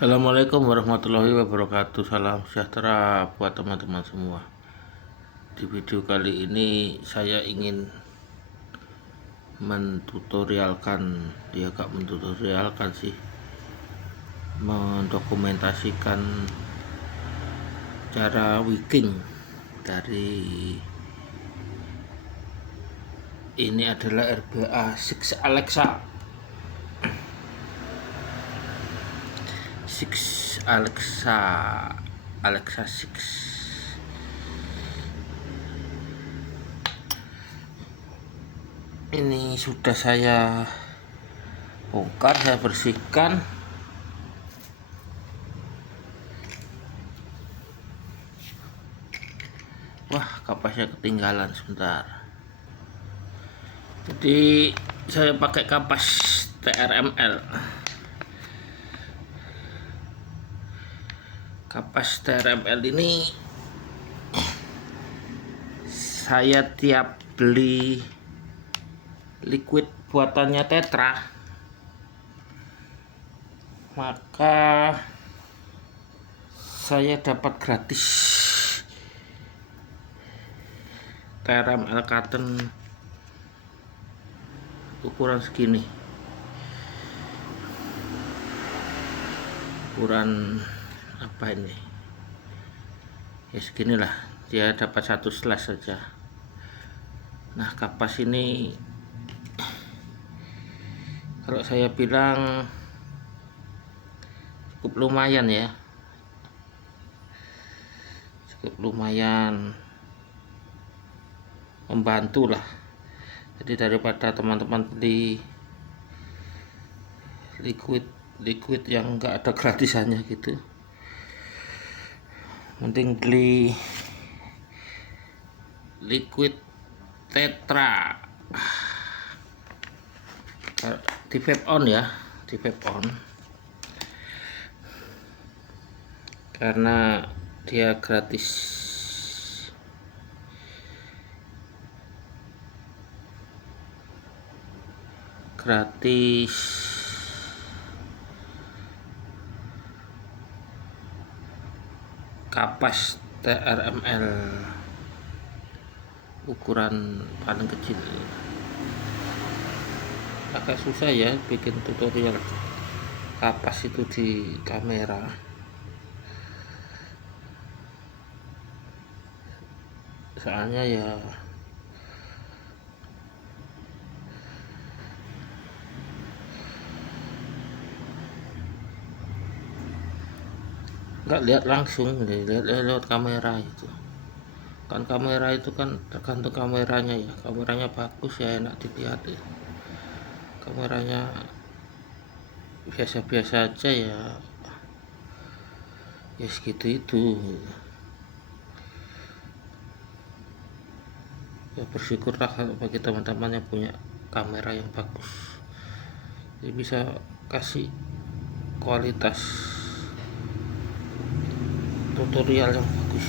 Assalamualaikum warahmatullahi wabarakatuh. Salam sejahtera buat teman-teman semua. Di video kali ini saya ingin mentutorialkan sih, mendokumentasikan cara wicking dari ini adalah RBA 6 Alexa 6. Ini sudah saya bongkar, saya bersihkan. Wah, kapasnya ketinggalan sebentar. Jadi saya pakai kapas TRML. Kapas TRML ini saya tiap beli liquid buatannya Tetra, maka saya dapat gratis TRML cotton ukuran segini, ukuran apa ini ya, seginilah, dia dapat satu slash saja. Nah, kapas ini kalau saya bilang cukup lumayan ya, cukup lumayan membantu lah. Jadi daripada teman-teman beli liquid yang enggak ada gratisannya gitu, mending beli liquid Tetra di vape on ya, di vape on, karena dia gratis. Kapas TRML ukuran paling kecil. Agak susah ya bikin tutorial kapas itu di kamera, soalnya ya nggak lihat langsung, lihat lewat kamera itu kan. Kamera itu kan tergantung kameranya ya, kameranya bagus ya enak dilihat ya. Kameranya biasa-biasa aja ya, ya segitu itu ya. Bersyukurlah kalau bagi teman-teman yang punya kamera yang bagus, jadi bisa kasih kualitas tutorial yang bagus.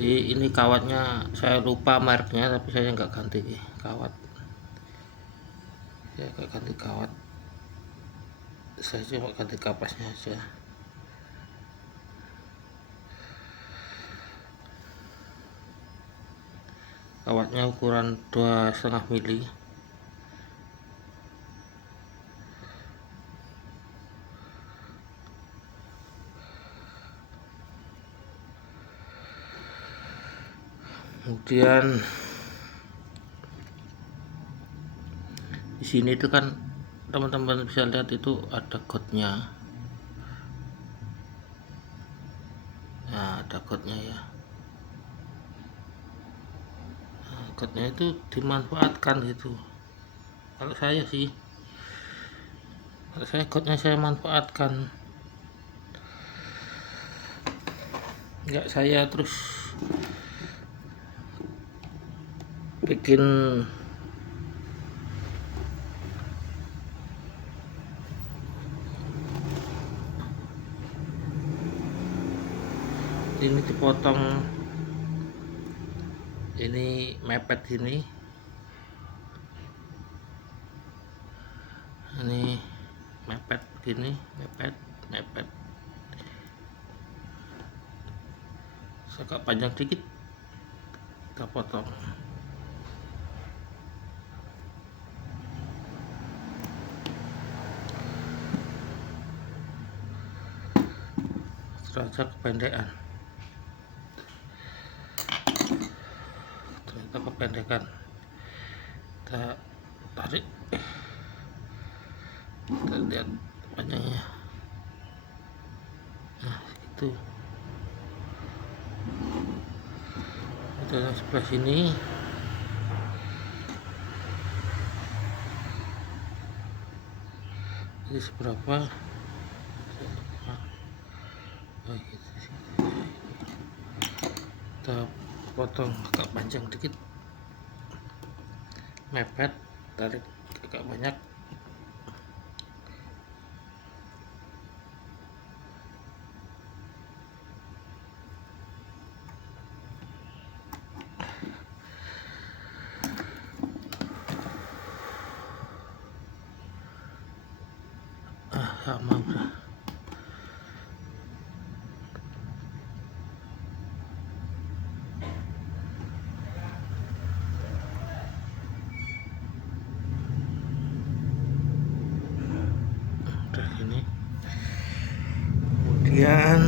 Jadi ini kawatnya saya lupa mereknya, tapi saya nggak ganti kawat, ya nggak ganti kawat, saya cuma ganti kapasnya aja. Kawatnya ukuran 2,5 mili. Kemudian di sini itu kan teman-teman bisa lihat itu ada godnya. Nah, ada godnya ya. Nah, godnya itu dimanfaatkan gitu. Kalau saya sih, kalau saya godnya saya manfaatkan. Enggak saya terus bikin ini, dipotong ini mepet ini mepet gini, mepet agak panjang dikit kita potong. Ternyata kependekan, kita tarik, kita lihat panjangnya. Nah itu yang sebelah sini. Ini seberapa? Oh, gitu. Kita potong agak panjang dikit, mepet, tarik agak banyak. Sama udah. Udah gini. Kemudian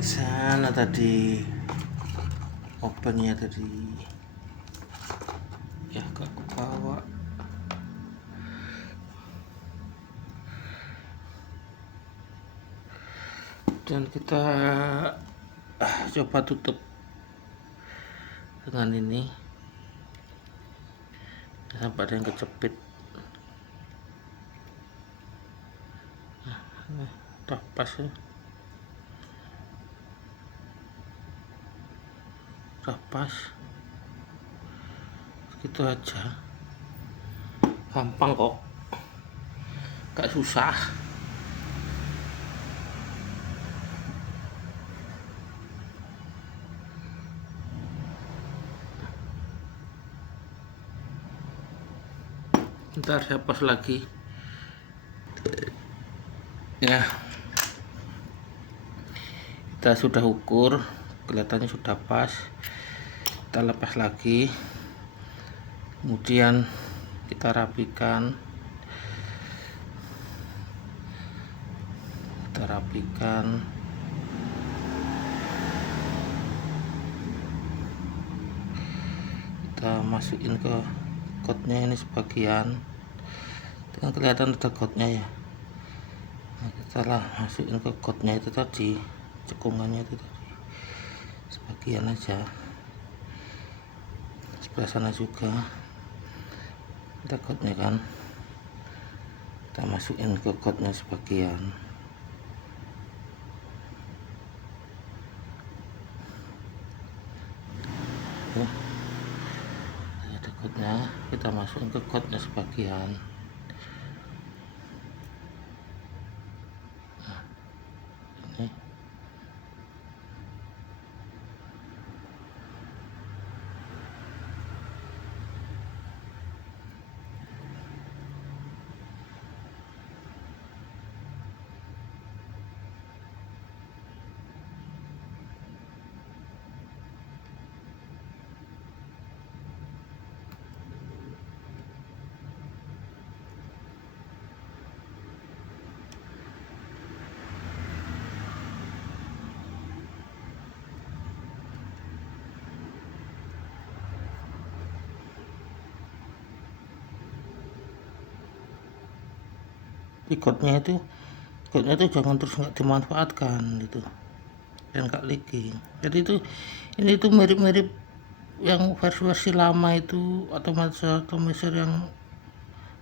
sana tadi opennya tadi ya agak ke bawah. Dan kita coba tutup dengan ini sampai ada yang kejepit. Udah pas ya, udah pas, gitu aja, gampang kok, gak susah. Ntar saya pas lagi ya. Kita sudah ukur, kelihatannya sudah pas. Kita lepas lagi, kemudian kita rapikan, kita masukin ke kotnya ini sebagian, kan kelihatan ada kotnya ya. Nah, kita lah masukin ke kotnya itu tadi, cekungannya itu tadi, sebagian aja. Sebelah sana juga ada kotnya kan, kita masukin ke kotnya sebagian. Ada kotnya, kita masukin ke kotnya sebagian. Nah, ini kotnya itu jangan terus nggak dimanfaatkan gitu, dan nggak leaking. Jadi ini tuh mirip-mirip yang versi lama itu, atomizer yang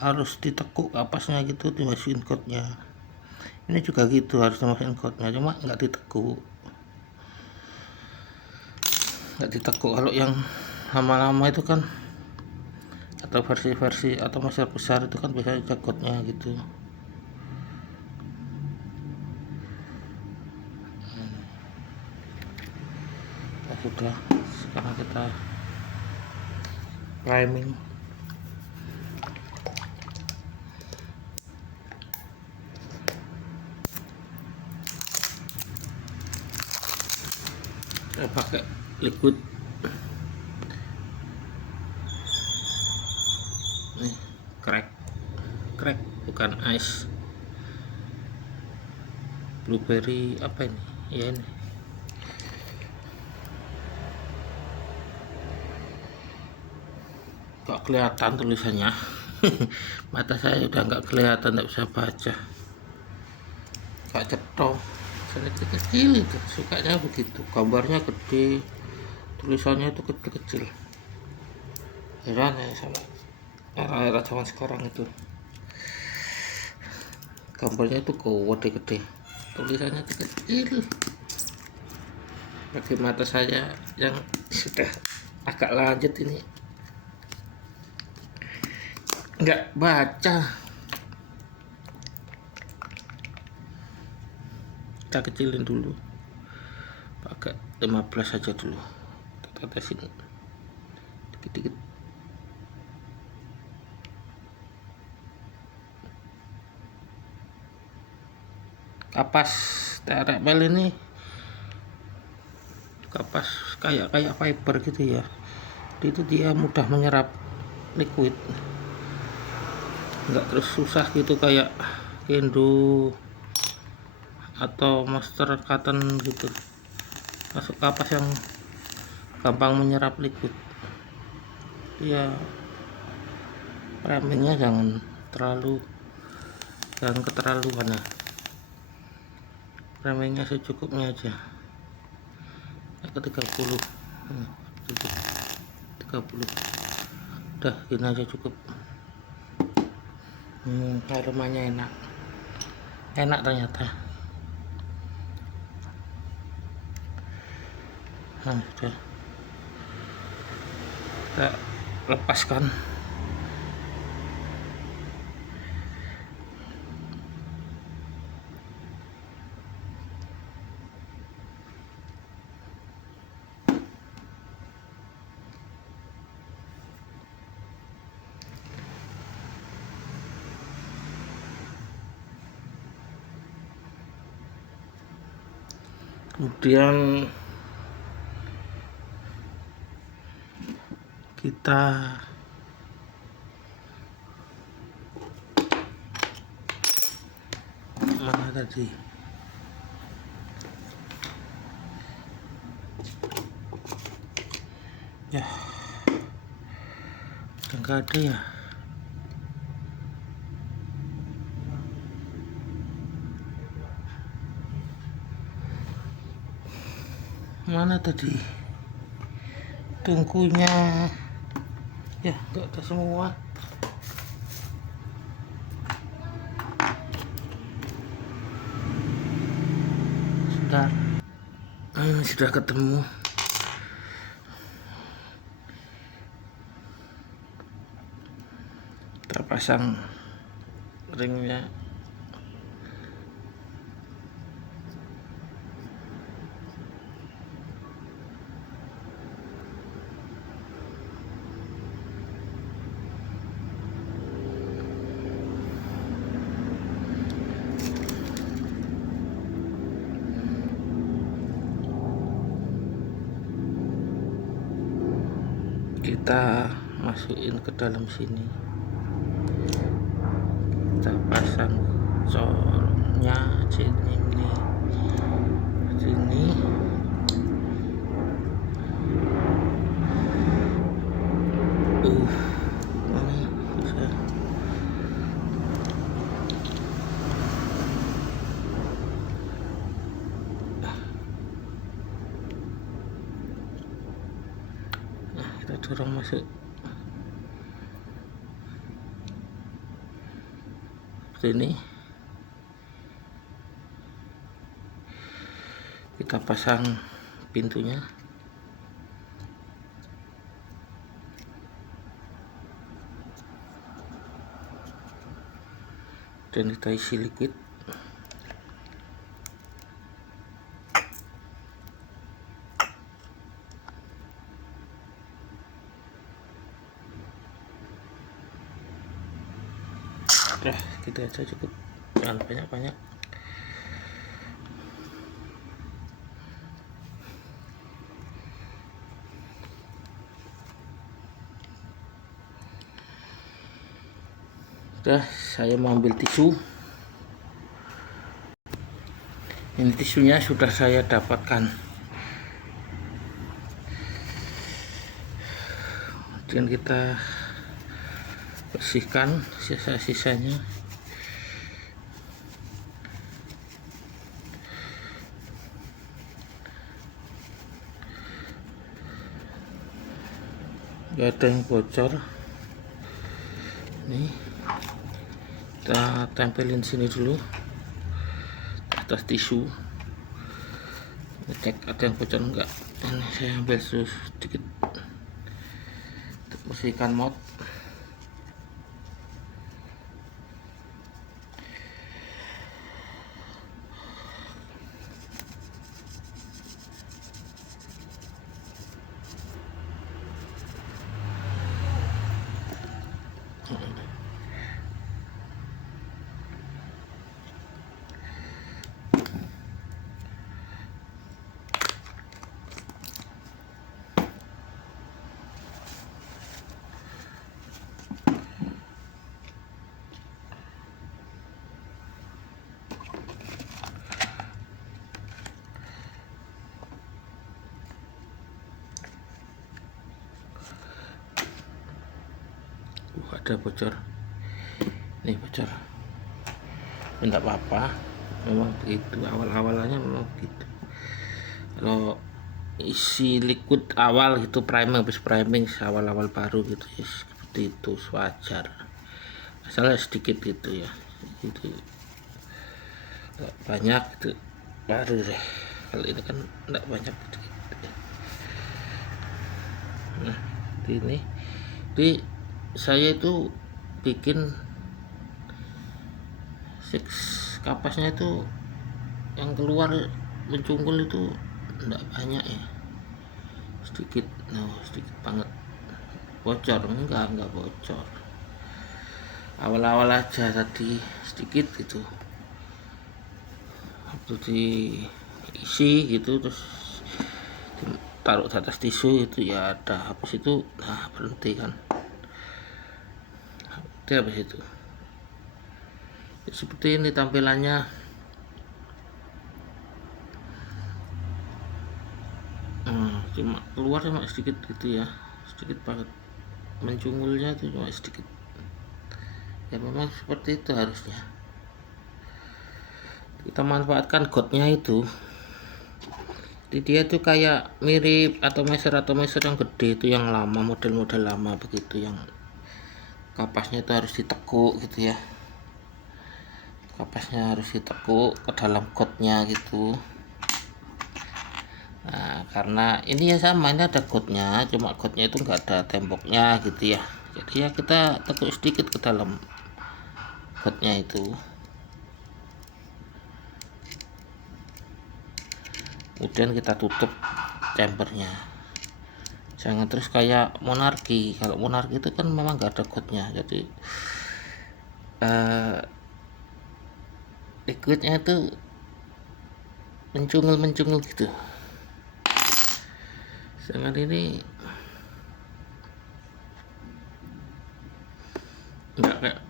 harus ditekuk kapasnya gitu, dimasukin kotnya. Ini juga gitu, harus dimasukin kotnya, cuma nggak ditekuk. Kalau yang lama-lama itu kan, atau versi atomizer besar itu kan biasanya ada kotnya gitu. udah. Sekarang kita priming. Saya pakai liquid nih, crack bukan ice. Blueberry apa ini ya, ini nggak kelihatan tulisannya. Mata saya udah nggak kelihatan, nggak bisa baca, nggak cetong. Kecil itu sukanya begitu, gambarnya gede, tulisannya itu kecil-kecil. Heran ya sama era-era zaman sekarang itu, gambarnya itu gede-gede, tulisannya itu kecil. Bagi mata saya yang sudah agak lanjut ini nggak baca. Kita kecilin dulu, pakai 15 aja dulu, kita tetesin dikit-dikit. Kapas TRML ini kapas kayak fiber gitu ya, itu dia mudah menyerap liquid, nggak terus susah gitu kayak kendo atau master cotton gitu. Masuk kapas yang gampang menyerap liquid. Ya framingnya jangan keterlaluan ya, framingnya secukupnya aja, ke 30 udah gini aja cukup. Aromanya enak ternyata. Nah, sudah kita lepaskan. Kemudian kita mana tadi ya, udah nggak ada ya. Mana tadi tungkunya ya, nggak ada semua. Sudah ketemu. Kita pasang ringnya. Kita masukin ke dalam sini, kita pasang colnya sini. Bisa. Nah, kita dorong masuk seperti ini. Kita pasang pintunya. Dan kita isi liquid. Udah gitu aja cukup, jangan banyak-banyak. Udah, saya mau ambil tisu. Ini tisunya sudah saya dapatkan. Kemudian kita bersihkan sisa-sisanya. Gak ada yang bocor. Nih, kita tempelin sini dulu atas tisu, cek ada yang bocor enggak. Ini saya ambil sedikit untuk bersihkan mod. Ada bocor, nih bocor, enggak apa-apa, memang begitu, awal-awalannya memang begitu. Kalau isi liquid awal gitu, priming habis priming awal-awal baru gitu ya, seperti itu wajar, masalah sedikit gitu ya, itu banyak itu baru deh, kalau itu kan enggak banyak gitu. Nah ini saya itu bikin kapasnya itu yang keluar mencungkul itu enggak banyak ya, sedikit, sedikit banget. Bocor enggak bocor, awal-awal aja tadi sedikit gitu, waktu diisi gitu terus taruh di atas tisu itu ya ada, habis itu berhenti kan, habis itu ya, seperti ini tampilannya. Cuma keluar cuma sedikit gitu ya, sedikit banget, mencungulnya itu cuma sedikit ya, memang seperti itu harusnya. Kita manfaatkan godnya itu, jadi dia tuh kayak mirip atomizer yang gede itu, yang lama, model-model lama begitu, yang kapasnya itu harus ditekuk gitu ya, kapasnya harus ditekuk ke dalam godnya gitu. Nah karena ini ya sama, ini ada godnya, cuma godnya itu enggak ada temboknya gitu ya, jadi ya kita tekuk sedikit ke dalam godnya itu, kemudian kita tutup chambernya. Jangan terus kayak monarki, kalau monarki itu kan memang nggak ada godnya, jadi liquidnya itu mencungul gitu. Sedangkan ini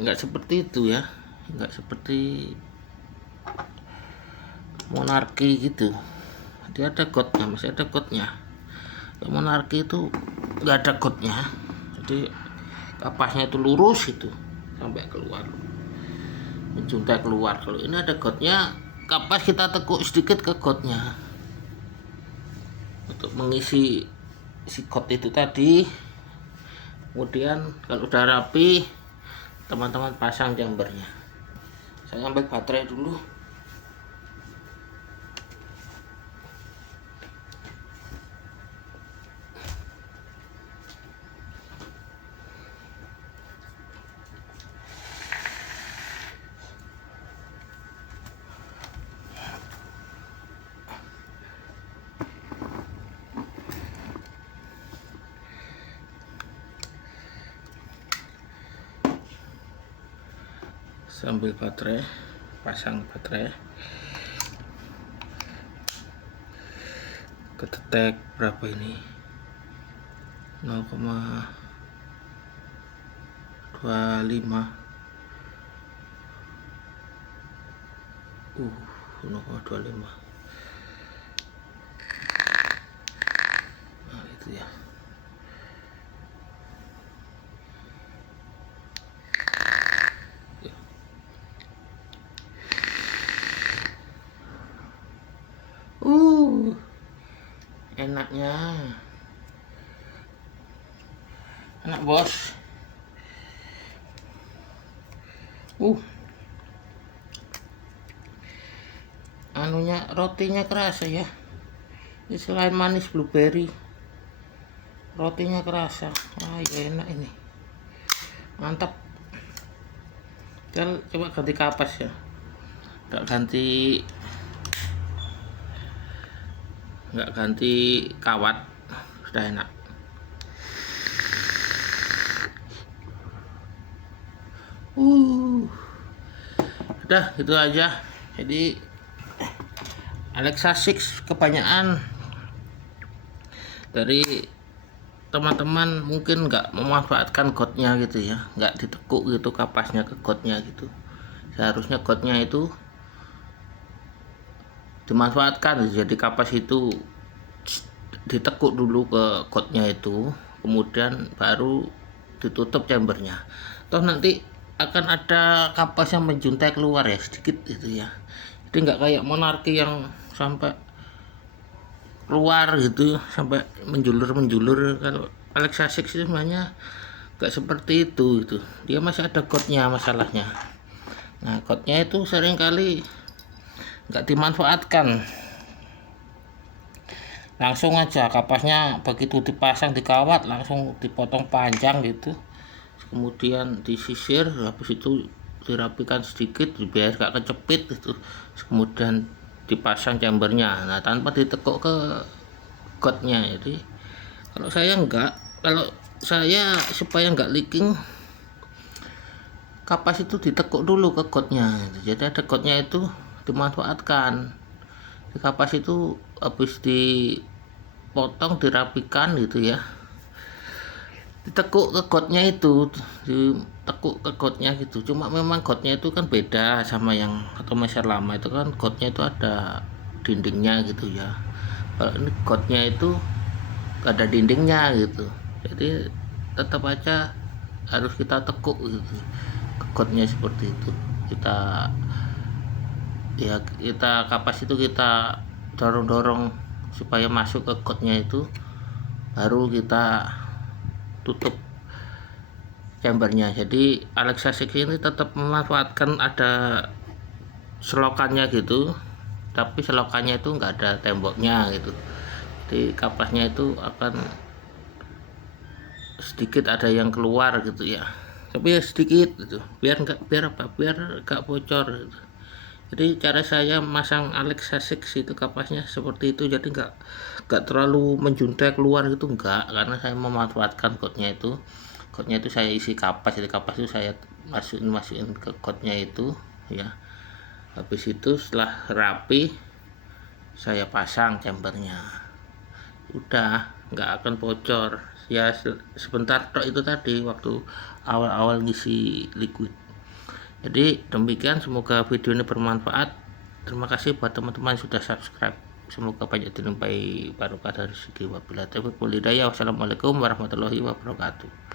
nggak seperti itu ya, nggak seperti monarki gitu, dia ada godnya, masih ada godnya. Monarki itu nggak ada godnya, jadi kapasnya itu lurus itu sampai keluar, menjuntai keluar. Kalau ini ada godnya, kapas kita tekuk sedikit ke godnya untuk mengisi si god itu tadi. Kemudian kalau udah rapi, teman-teman pasang chambernya. Saya ambil baterai dulu. sambil baterai, pasang baterai, kedetek berapa ini, 0,25 0,25. Nah itu ya. Enaknya enak bos. Anunya, rotinya kerasa ya. Ini selain manis blueberry, rotinya kerasa. Ya enak ini, mantap. Kita coba ganti kapas ya, nggak ganti kawat, sudah enak. Udah gitu aja. Jadi Alexa 6 kebanyakan dari teman-teman mungkin nggak memanfaatkan godnya gitu ya, nggak ditekuk gitu kapasnya ke godnya gitu. Seharusnya godnya itu dimanfaatkan, jadi kapas itu ditekuk dulu ke godnya itu, kemudian baru ditutup chambernya. Toh nanti akan ada kapas yang menjuntai keluar ya sedikit gitu ya, jadi nggak kayak Monarki yang sampai keluar gitu, sampai menjulur. Kalau Alexa 6 itu sebenarnya nggak seperti itu gitu. Dia masih ada godnya masalahnya. Nah godnya itu seringkali nggak dimanfaatkan, langsung aja kapasnya begitu dipasang di kawat langsung dipotong panjang gitu, kemudian disisir, habis itu dirapikan sedikit biar gak kecepit gitu, kemudian dipasang chambernya, nah tanpa ditekuk ke godnya. Jadi kalau saya supaya nggak leaking, kapas itu ditekuk dulu ke godnya, jadi ada godnya itu dimanfaatkan. Di kapas itu habis dipotong dirapikan gitu ya, ditekuk ke godnya gitu. Cuma memang godnya itu kan beda sama yang atomizer lama, itu kan godnya itu ada dindingnya gitu ya. Kalau ini godnya itu gak ada dindingnya gitu, jadi tetap aja harus kita tekuk gitu ke godnya seperti itu. Kita kapas itu kita dorong supaya masuk ke godnya itu, baru kita tutup chambernya. Jadi Alexa 6 ini tetap memanfaatkan ada selokannya gitu, tapi selokannya itu enggak ada temboknya gitu, jadi kapasnya itu akan sedikit ada yang keluar gitu ya, tapi ya sedikit gitu, biar nggak bocor gitu. Jadi cara saya masang Alexa 6 itu kapasnya seperti itu, jadi nggak terlalu menjuntai keluar gitu, enggak, karena saya memanfaatkan godnya itu saya isi kapas, jadi kapas itu saya masukin ke godnya itu ya. Habis itu setelah rapi saya pasang chambernya, udah nggak akan bocor ya. Sebentar tok itu tadi waktu awal-awal ngisi liquid. Jadi demikian, semoga video ini bermanfaat. Terima kasih buat teman-teman yang sudah subscribe, semoga banyak dijumpai barokah dari segi. Wabillahi taufiq wal hidayah. Wassalamualaikum warahmatullahi wabarakatuh.